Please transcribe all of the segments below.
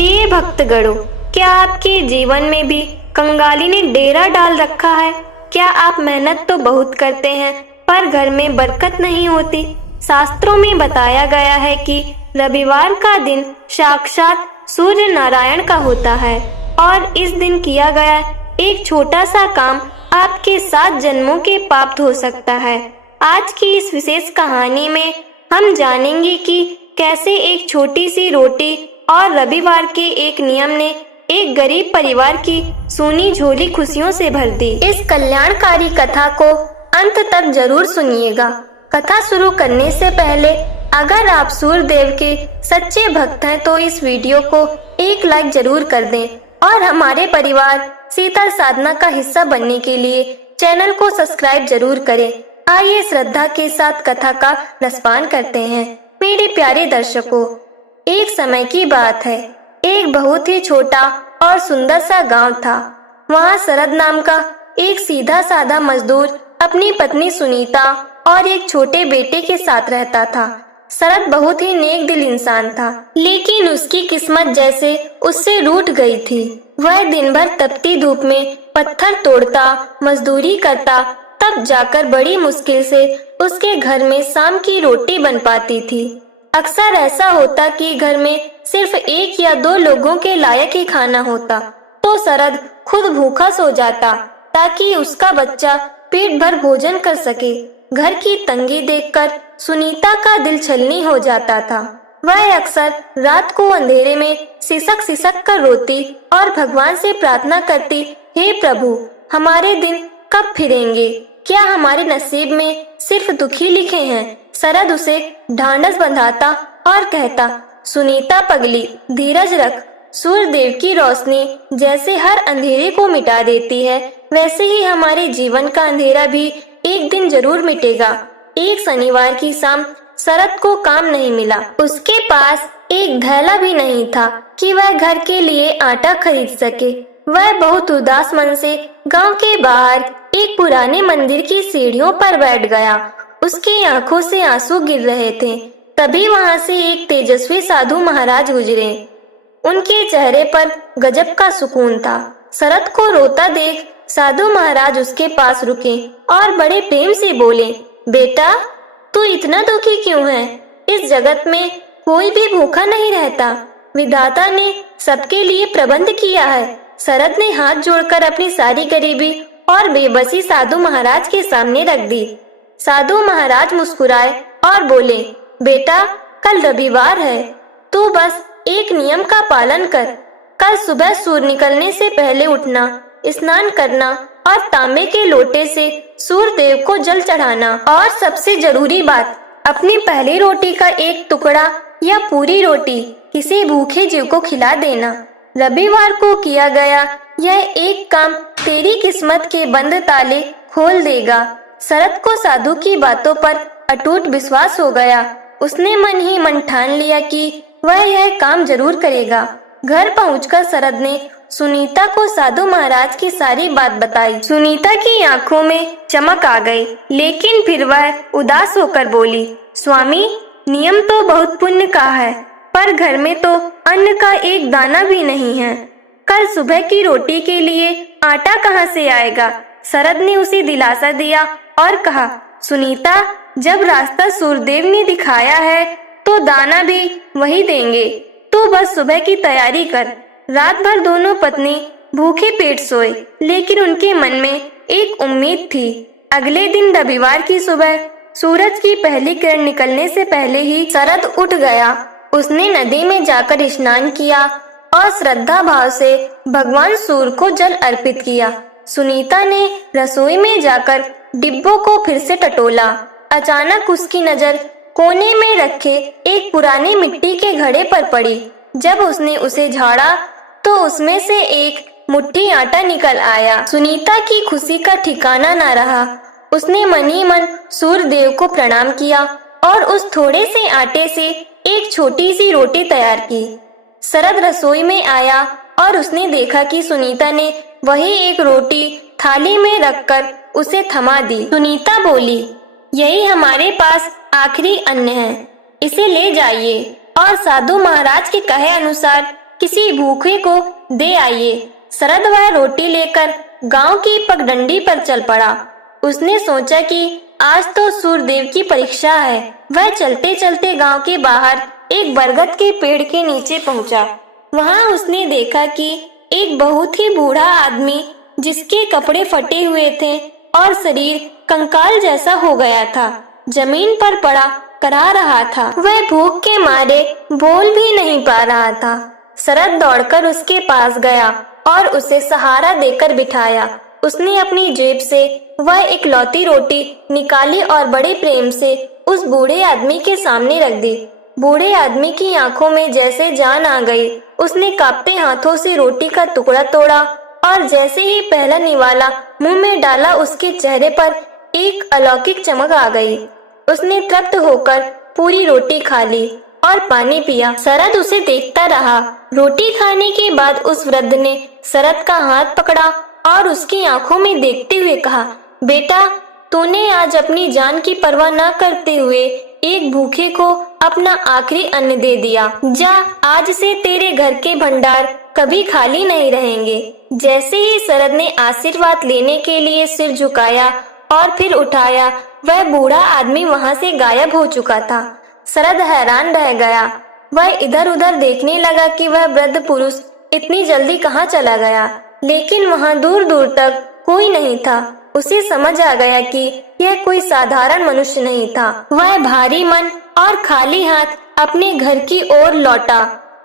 प्रिय भक्तगणों, क्या आपके जीवन में भी कंगाली ने डेरा डाल रखा है? क्या आप मेहनत तो बहुत करते हैं पर घर में बरकत नहीं होती? शास्त्रों में बताया गया है कि रविवार का दिन साक्षात सूर्य नारायण का होता है और इस दिन किया गया एक छोटा सा काम आपके 7 जन्मों के पाप धो सकता है। आज की इस विशेष कहानी में हम जानेंगे कि कैसे एक छोटी सी रोटी और रविवार के एक नियम ने एक गरीब परिवार की सूनी झोली खुशियों से भर दी। इस कल्याणकारी कथा को अंत तक जरूर सुनिएगा। कथा शुरू करने से पहले अगर आप सूर्यदेव के सच्चे भक्त हैं तो इस वीडियो को एक लाइक जरूर कर दें और हमारे परिवार शीतल साधना का हिस्सा बनने के लिए चैनल को सब्सक्राइब जरूर करें। आइए श्रद्धा के साथ कथा का रसपान करते हैं। मेरे प्यारे दर्शकों, एक समय की बात है, एक बहुत ही छोटा और सुंदर सा गांव था। वहाँ शरद नाम का एक सीधा साधा मजदूर अपनी पत्नी सुनीता और एक छोटे बेटे के साथ रहता था। शरद बहुत ही नेक दिल इंसान था, लेकिन उसकी किस्मत जैसे उससे रूठ गई थी। वह दिन भर तपती धूप में पत्थर तोड़ता, मजदूरी करता, तब जाकर बड़ी मुश्किल से उसके घर में शाम की रोटी बन पाती थी। अक्सर ऐसा होता कि घर में सिर्फ 1 या 2 लोगों के लायक ही खाना होता, तो शरद खुद भूखा सो जाता ताकि उसका बच्चा पेट भर भोजन कर सके। घर की तंगी देखकर सुनीता का दिल छलनी हो जाता था। वह अक्सर रात को अंधेरे में सिसक सिसक कर रोती और भगवान से प्रार्थना करती, हे प्रभु, हमारे दिन कब फिरेंगे? क्या हमारे नसीब में सिर्फ दुखी लिखे हैं? शरद उसे ढांढस बंधाता और कहता, सुनीता पगली, धीरज रख। सूर्यदेव की रोशनी जैसे हर अंधेरे को मिटा देती है, वैसे ही हमारे जीवन का अंधेरा भी एक दिन जरूर मिटेगा। एक शनिवार की शाम शरद को काम नहीं मिला। उसके पास एक धैला भी नहीं था कि वह घर के लिए आटा खरीद सके। वह बहुत उदास मन से गांव के बाहर एक पुराने मंदिर की सीढ़ियों पर बैठ गया। उसकी आंखों से आंसू गिर रहे थे। तभी वहां से एक तेजस्वी साधु महाराज गुजरे। उनके चेहरे पर गजब का सुकून था। शरद को रोता देख साधु महाराज उसके पास रुके और बड़े प्रेम से बोले, बेटा, तू इतना दुखी क्यों है? इस जगत में कोई भी भूखा नहीं रहता। विधाता ने सबके लिए प्रबंध किया है। शरद ने हाथ जोड़कर अपनी सारी गरीबी और बेबसी साधु महाराज के सामने रख दी। साधु महाराज मुस्कुराए और बोले, बेटा, कल रविवार है, तू बस एक नियम का पालन कर। कल सुबह सूर्य निकलने से पहले उठना, स्नान करना और तांबे के लोटे से सूर्य देव को जल चढ़ाना। और सबसे जरूरी बात, अपनी पहली रोटी का एक टुकड़ा या पूरी रोटी किसी भूखे जीव को खिला देना। रविवार को किया गया यह एक काम तेरी किस्मत के बंद ताले खोल देगा। शरद को साधु की बातों पर अटूट विश्वास हो गया। उसने मन ही मन ठान लिया कि वह यह काम जरूर करेगा। घर पहुंचकर शरद ने सुनीता को साधु महाराज की सारी बात बताई। सुनीता की आंखों में चमक आ गई, लेकिन फिर वह उदास होकर बोली, स्वामी, नियम तो बहुत पुण्य का है, पर घर में तो अन्न का एक दाना भी नहीं है। कल सुबह की रोटी के लिए आटा कहाँ से आएगा? शरद ने उसे दिलासा दिया और कहा, सुनीता, जब रास्ता सूर्यदेव ने दिखाया है तो दाना भी वही देंगे। तू बस सुबह की तैयारी कर। रात भर दोनों पत्नी भूखे पेट सोए, लेकिन उनके मन में एक उम्मीद थी। अगले दिन रविवार की सुबह सूरज की पहली किरण निकलने से पहले ही शरद उठ गया। उसने नदी में जाकर स्नान किया और श्रद्धा भाव से भगवान सूर्य को जल अर्पित किया। सुनीता ने रसोई में जाकर डिब्बों को फिर से टटोला। अचानक उसकी नजर कोने में रखे एक पुरानी मिट्टी के घड़े पर पड़ी। जब उसने उसे झाड़ा तो उसमें से एक मुट्ठी आटा निकल आया। सुनीता की खुशी का ठिकाना न रहा। उसने मन ही मन सूर्य देव को प्रणाम किया और उस थोड़े से आटे से एक छोटी सी रोटी तैयार की। शरद रसोई में आया और उसने देखा कि सुनीता ने वही एक रोटी थाली में रखकर उसे थमा दी। सुनीता बोली, यही हमारे पास आखिरी अन्न है, इसे ले जाइए। और साधु महाराज के कहे अनुसार किसी भूखे को दे आइए। शरद वह रोटी लेकर गांव की पगडंडी पर चल पड़ा। उसने सोचा कि आज तो सूर्यदेव की परीक्षा है। वह चलते चलते गांव के बाहर एक बरगद के पेड़ के नीचे पहुंचा। वहां उसने देखा कि एक बहुत ही बूढ़ा आदमी, जिसके कपड़े फटे हुए थे और शरीर कंकाल जैसा हो गया था, जमीन पर पड़ा करा रहा था। वह भूख के मारे बोल भी नहीं पा रहा था। शरद दौड़कर उसके पास गया और उसे सहारा देकर बिठाया। उसने अपनी जेब से वह इकलौती रोटी निकाली और बड़े प्रेम से उस बूढ़े आदमी के सामने रख दी। बूढ़े आदमी की आंखों में जैसे जान आ गई। उसने कांपते हाथों से रोटी का टुकड़ा तोड़ा और जैसे ही पहला निवाला मुंह में डाला, उसके चेहरे पर एक अलौकिक चमक आ गई। उसने तृप्त होकर पूरी रोटी खा ली और पानी पिया। शरद उसे देखता रहा। रोटी खाने के बाद उस वृद्ध ने शरद का हाथ पकड़ा और उसकी आंखों में देखते हुए कहा, बेटा, तूने आज अपनी जान की परवाह न करते हुए एक भूखे को अपना आखिरी अन्न दे दिया। जा, आज से तेरे घर के भंडार कभी खाली नहीं रहेंगे। जैसे ही शरद ने आशीर्वाद लेने के लिए सिर झुकाया और फिर उठाया, वह बूढ़ा आदमी वहां से गायब हो चुका था। शरद हैरान रह गया। वह इधर उधर देखने लगा कि वह वृद्ध पुरुष इतनी जल्दी कहाँ चला गया, लेकिन वहां दूर दूर तक कोई नहीं था। उसे समझ आ गया कि यह कोई साधारण मनुष्य नहीं था। वह भारी मन और खाली हाथ अपने घर की ओर लौटा।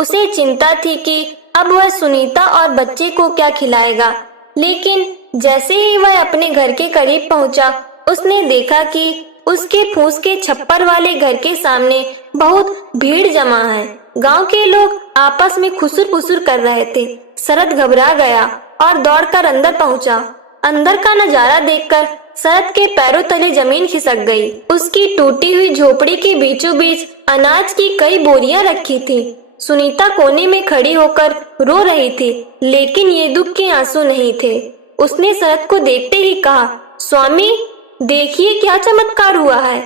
उसे चिंता थी कि अब वह सुनीता और बच्चे को क्या खिलाएगा, लेकिन जैसे ही वह अपने घर के करीब पहुंचा, उसने देखा कि उसके फूस के छप्पर वाले घर के सामने बहुत भीड़ जमा है। गांव के लोग आपस में खुसुर फुसुर कर रहे थे। शरद घबरा गया और दौड़कर अंदर पहुंचा। अंदर का नजारा देखकर शरद के पैरों तले जमीन खिसक गई। उसकी टूटी हुई झोपड़ी के बीचों बीच अनाज की कई बोरियां रखी थी। सुनीता कोने में खड़ी होकर रो रही थी, लेकिन ये दुख के आंसू नहीं थे। उसने शरद को देखते ही कहा, स्वामी, देखिए क्या चमत्कार हुआ है।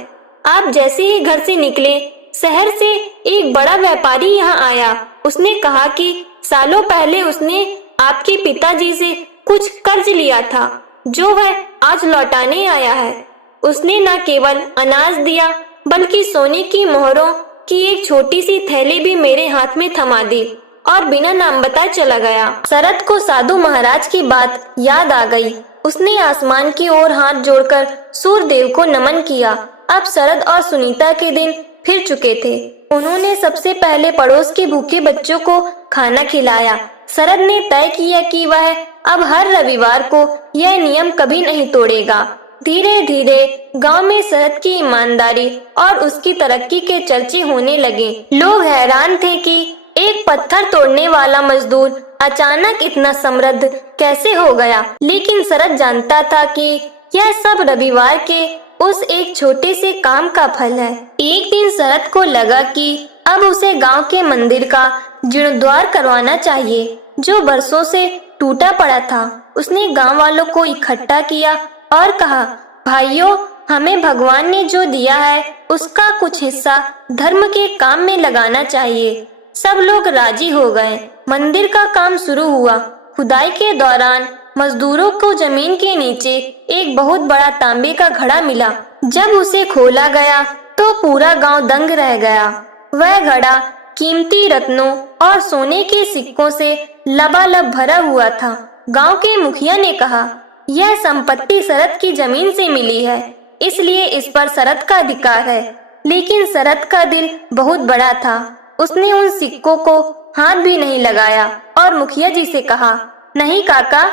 आप जैसे ही घर से निकले, शहर से एक बड़ा व्यापारी यहाँ आया। उसने कहा कि सालों पहले उसने आपके पिताजी से कुछ कर्ज लिया था, जो वह आज लौटाने आया है। उसने न केवल अनाज दिया, बल्कि सोने की मोहरों की एक छोटी सी थैली भी मेरे हाथ में थमा दी और बिना नाम बताए चला गया। शरद को साधु महाराज की बात याद आ गई। उसने आसमान की ओर हाथ जोड़कर सूर्यदेव को नमन किया। अब शरद और सुनीता के दिन फिर चुके थे। उन्होंने सबसे पहले पड़ोस के भूखे बच्चों को खाना खिलाया। शरद ने तय किया कि वह अब हर रविवार को यह नियम कभी नहीं तोड़ेगा। धीरे धीरे गांव में शरद की ईमानदारी और उसकी तरक्की के चर्चे होने लगे। लोग हैरान थे कि एक पत्थर तोड़ने वाला मजदूर अचानक इतना समृद्ध कैसे हो गया, लेकिन शरद जानता था कि यह सब रविवार के उस एक छोटे से काम का फल है। एक दिन शरद को लगा कि अब उसे गांव के मंदिर का जीर्णोद्धार करवाना चाहिए, जो बरसों से टूटा पड़ा था। उसने गांव वालों को इकट्ठा किया और कहा, भाइयों, हमें भगवान ने जो दिया है उसका कुछ हिस्सा धर्म के काम में लगाना चाहिए। सब लोग राजी हो गए। मंदिर का काम शुरू हुआ। खुदाई के दौरान मजदूरों को जमीन के नीचे एक बहुत बड़ा तांबे का घड़ा मिला। जब उसे खोला गया तो पूरा गांव दंग रह गया। वह घड़ा कीमती रत्नों और सोने के सिक्कों से लबालब भरा हुआ था। गांव के मुखिया ने कहा, यह संपत्ति शरद की जमीन से मिली है, इसलिए इस पर शरद का अधिकार है। लेकिन शरद का दिल बहुत बड़ा था। उसने उन सिक्कों को हाथ भी नहीं लगाया और मुखिया जी से कहा, नहीं काका,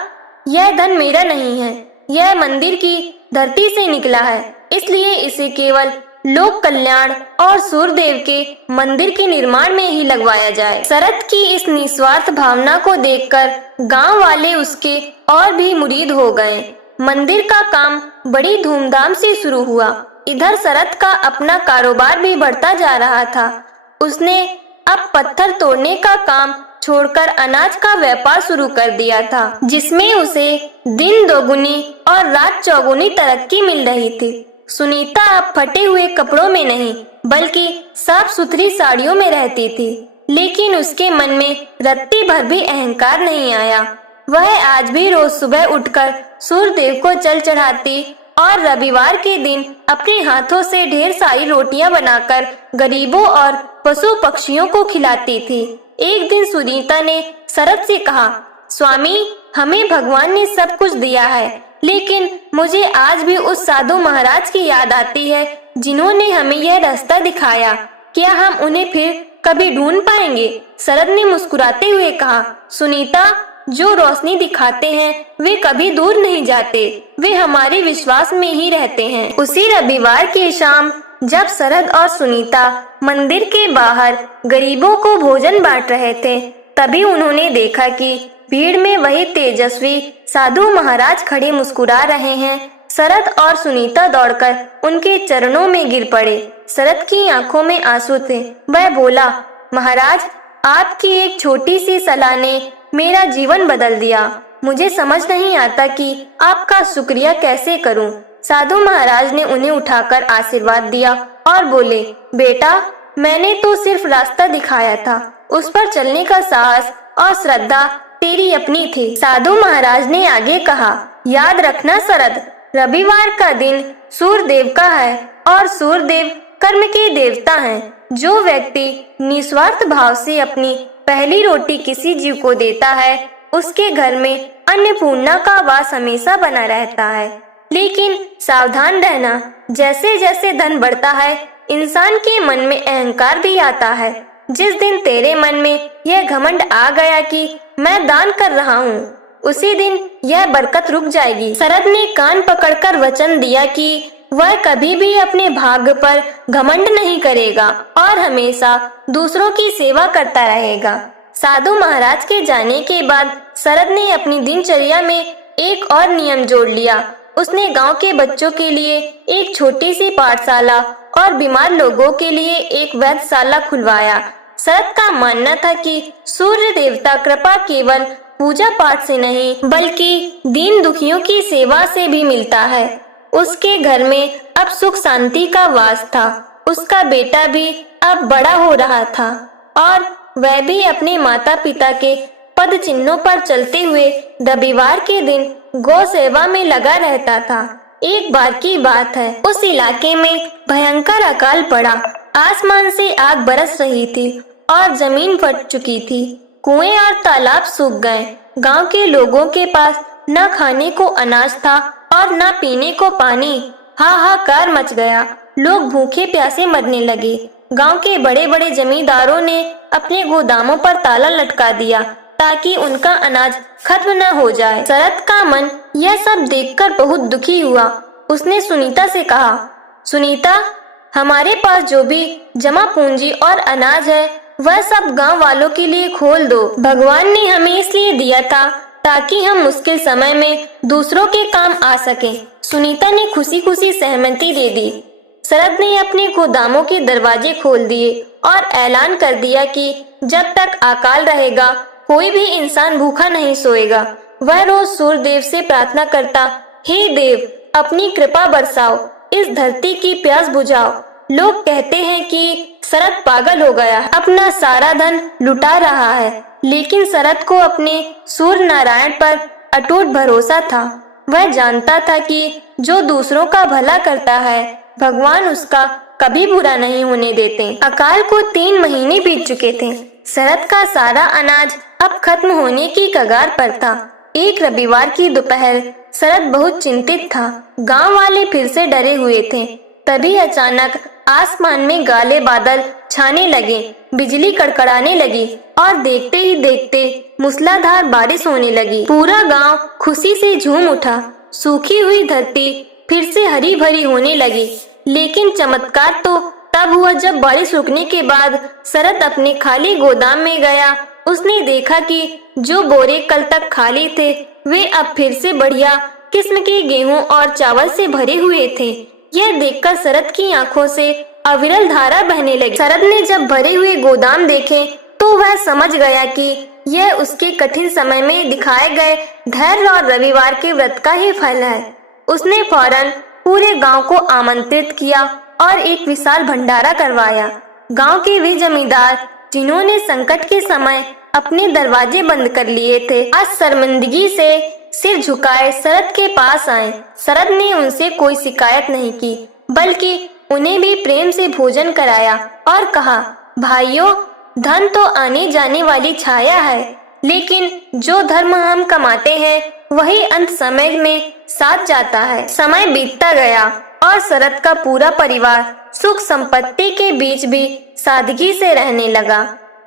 यह धन मेरा नहीं है, यह मंदिर की धरती से निकला है, इसलिए इसे केवल लोक कल्याण और सूर्यदेव के मंदिर के निर्माण में ही लगवाया जाए। शरद की इस निस्वार्थ भावना को देखकर गांव वाले उसके और भी मुरीद हो गए। मंदिर का काम बड़ी धूमधाम से शुरू हुआ। इधर शरद का अपना कारोबार भी बढ़ता जा रहा था। उसने अब पत्थर तोड़ने का काम छोड़कर अनाज का व्यापार शुरू कर दिया था, जिसमें उसे दिन दोगुनी और रात चौगुनी तरक्की मिल रही थी। सुनीता अब फटे हुए कपड़ों में नहीं, बल्कि साफ सुथरी साड़ियों में रहती थी। लेकिन उसके मन में रत्ती भर भी अहंकार नहीं आया। वह आज भी रोज सुबह उठकर सूर्यदेव को जल चढ़ाती और रविवार के दिन अपने हाथों से ढेर सारी रोटियां बनाकर गरीबों और पशु पक्षियों को खिलाती थी। एक दिन सुनीता ने शरद से कहा, स्वामी, हमें भगवान ने सब कुछ दिया है, लेकिन मुझे आज भी उस साधु महाराज की याद आती है जिन्होंने हमें यह रास्ता दिखाया। क्या हम उन्हें फिर कभी ढूंढ पाएंगे? शरद ने मुस्कुराते हुए कहा, सुनीता, जो रोशनी दिखाते हैं वे कभी दूर नहीं जाते, वे हमारे विश्वास में ही रहते हैं। उसी रविवार की शाम जब शरद और सुनीता मंदिर के बाहर गरीबों को भोजन बांट रहे थे, तभी उन्होंने देखा कि भीड़ में वही तेजस्वी साधु महाराज खड़े मुस्कुरा रहे हैं। शरद और सुनीता दौड़कर उनके चरणों में गिर पड़े। शरद की आंखों में आंसू थे। वह बोला, महाराज, आपकी एक छोटी सी सलाह ने मेरा जीवन बदल दिया। मुझे समझ नहीं आता कि आपका शुक्रिया कैसे करूं। साधु महाराज ने उन्हें उठाकर आशीर्वाद दिया और बोले, बेटा, मैंने तो सिर्फ रास्ता दिखाया था, उस पर चलने का साहस और श्रद्धा तेरी अपनी थी। साधु महाराज ने आगे कहा, याद रखना शरद, रविवार का दिन सूर्यदेव का है और सूर्यदेव कर्म के देवता हैं। जो व्यक्ति निस्वार्थ भाव से अपनी पहली रोटी किसी जीव को देता है, उसके घर में अन्नपूर्णा का वास हमेशा बना रहता है। लेकिन सावधान रहना, जैसे जैसे धन बढ़ता है, इंसान के मन में अहंकार भी आता है। जिस दिन तेरे मन में यह घमंड आ गया कि मैं दान कर रहा हूँ, उसी दिन यह बरकत रुक जाएगी। शरद ने कान पकड़कर वचन दिया कि वह कभी भी अपने भाग्य पर घमंड नहीं करेगा और हमेशा दूसरों की सेवा करता रहेगा। साधु महाराज के जाने के बाद शरद ने अपनी दिनचर्या में एक और नियम जोड़ लिया। उसने गांव के बच्चों के लिए एक छोटी सी पाठशाला और बीमार लोगों के लिए एक वैधशाला खुलवाया। शरद का मानना था कि सूर्य देवता कृपा केवल पूजा पाठ से नहीं, बल्कि दीन दुखियों की सेवा से भी मिलता है। उसके घर में अब सुख शांति का वास था। उसका बेटा भी अब बड़ा हो रहा था और वह भी अपने माता पिता के पद चिन्हों पर चलते हुए रविवार के दिन गौ सेवा में लगा रहता था। एक बार की बात है, उस इलाके में भयंकर अकाल पड़ा। आसमान से आग बरस रही थी और जमीन फट चुकी थी। कुएं और तालाब सूख गए। गांव के लोगों के पास न खाने को अनाज था और न पीने को पानी। हाहाकार मच गया। लोग भूखे प्यासे मरने लगे। गांव के बड़े बड़े जमींदारों ने अपने गोदामों पर ताला लटका दिया ताकि उनका अनाज खत्म न हो जाए। शरद का मन यह सब देखकर बहुत दुखी हुआ। उसने सुनीता से कहा, सुनीता, हमारे पास जो भी जमा पूंजी और अनाज है वह सब गांव वालों के लिए खोल दो। भगवान ने हमें इसलिए दिया था ताकि हम मुश्किल समय में दूसरों के काम आ सकें। सुनीता ने खुशी खुशी सहमति दे दी। शरद ने अपने गोदामों के दरवाजे खोल दिए और ऐलान कर दिया कि जब तक अकाल रहेगा कोई भी इंसान भूखा नहीं सोएगा। वह रोज सूर्य देव से प्रार्थना करता, हे देव, अपनी कृपा बरसाओ, इस धरती की प्यास बुझाओ। लोग कहते हैं कि शरद पागल हो गया, अपना सारा धन लुटा रहा है, लेकिन शरद को अपने सूर्य नारायण पर अटूट भरोसा था। वह जानता था कि जो दूसरों का भला करता है, भगवान उसका कभी बुरा नहीं होने देते। अकाल को 3 महीने बीत चुके थे। शरद का सारा अनाज अब खत्म होने की कगार पर था। एक रविवार की दोपहर शरद बहुत चिंतित था। गांव वाले फिर से डरे हुए थे। तभी अचानक आसमान में काले बादल छाने लगे, बिजली कड़कड़ाने लगी और देखते ही देखते मूसलाधार बारिश होने लगी। पूरा गांव खुशी से झूम उठा। सूखी हुई धरती फिर से हरी भरी होने लगी। लेकिन चमत्कार तो तब हुआ जब बारिश रुकने के बाद शरद अपने खाली गोदाम में गया। उसने देखा कि जो बोरे कल तक खाली थे वे अब फिर से बढ़िया किस्म के गेहूं और चावल से भरे हुए थे। यह देखकर शरद की आंखों से अविरल धारा बहने लगी। शरद ने जब भरे हुए गोदाम देखे तो वह समझ गया कि यह उसके कठिन समय में दिखाए गए धैर्य और रविवार के व्रत का ही फल है। उसने फौरन पूरे गांव को आमंत्रित किया और एक विशाल भंडारा करवाया। गांव के वे जमींदार जिन्होंने संकट के समय अपने दरवाजे बंद कर लिए थे, आज शर्मिंदगी से सिर झुकाए शरद के पास आए। शरद ने उनसे कोई शिकायत नहीं की, बल्कि उन्हें भी प्रेम से भोजन कराया और कहा, भाइयों, धन तो आने जाने वाली छाया है, लेकिन जो धर्म हम कमाते हैं वही अंत समय में साथ जाता है। समय बीतता गया और शरद का पूरा परिवार सुख संपत्ति के बीच भी सादगी से रहने लगा।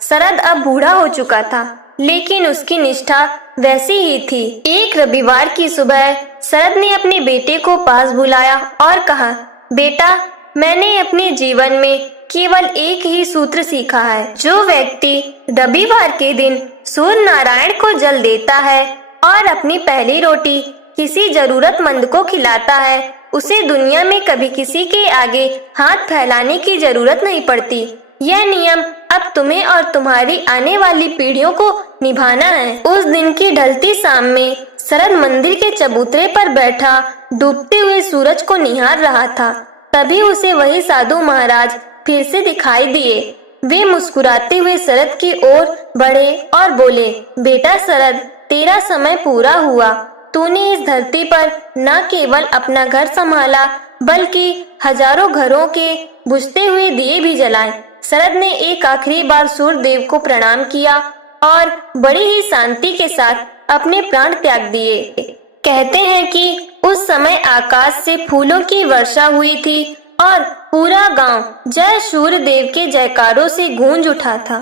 शरद अब बूढ़ा हो चुका था, लेकिन उसकी निष्ठा वैसी ही थी। एक रविवार की सुबह शरद ने अपने बेटे को पास बुलाया और कहा, बेटा, मैंने अपने जीवन में केवल एक ही सूत्र सीखा है। जो व्यक्ति रविवार के दिन सूर्य नारायण को जल देता है और अपनी पहली रोटी किसी जरूरतमंद को खिलाता है, उसे दुनिया में कभी किसी के आगे हाथ फैलाने की जरूरत नहीं पड़ती। यह नियम अब तुम्हें और तुम्हारी आने वाली पीढ़ियों को निभाना है। उस दिन की ढलती शाम में शरद मंदिर के चबूतरे पर बैठा डूबते हुए सूरज को निहार रहा था। तभी उसे वही साधु महाराज फिर से दिखाई दिए। वे मुस्कुराते हुए शरद की ओर बढ़े और बोले, बेटा शरद, तेरा समय पूरा हुआ। तूने इस धरती पर न केवल अपना घर संभाला, बल्कि हजारों घरों के बुझते हुए दिए भी जलाए। शरद ने एक आखिरी बार सूर्य देव को प्रणाम किया और बड़ी ही शांति के साथ अपने प्राण त्याग दिए। कहते हैं कि उस समय आकाश से फूलों की वर्षा हुई थी और पूरा गांव जय सूर्य देव के जयकारों से गूंज उठा था।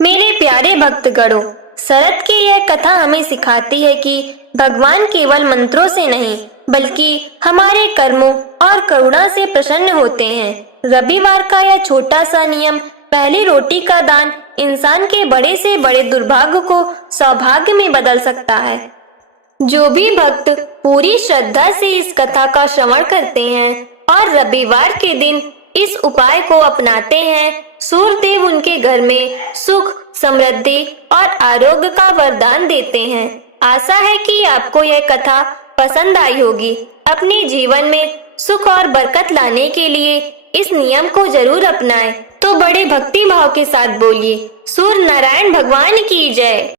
मेरे प्यारे भक्तगणों, शरद की यह कथा हमें सिखाती है कि भगवान केवल मंत्रों से नहीं, बल्कि हमारे कर्मों और करुणा से प्रसन्न होते हैं। रविवार का यह छोटा सा नियम, पहली रोटी का दान, इंसान के बड़े से बड़े दुर्भाग्य को सौभाग्य में बदल सकता है। जो भी भक्त पूरी श्रद्धा से इस कथा का श्रवण करते हैं और रविवार के दिन इस उपाय को अपनाते हैं, सूर्य देव उनके घर में सुख, समृद्धि और आरोग्य का वरदान देते हैं। आशा है कि आपको यह कथा पसंद आई होगी। अपने जीवन में सुख और बरकत लाने के लिए इस नियम को जरूर अपनाएं। तो बड़े भक्ति भाव के साथ बोलिए, सूर्य नारायण भगवान की जय।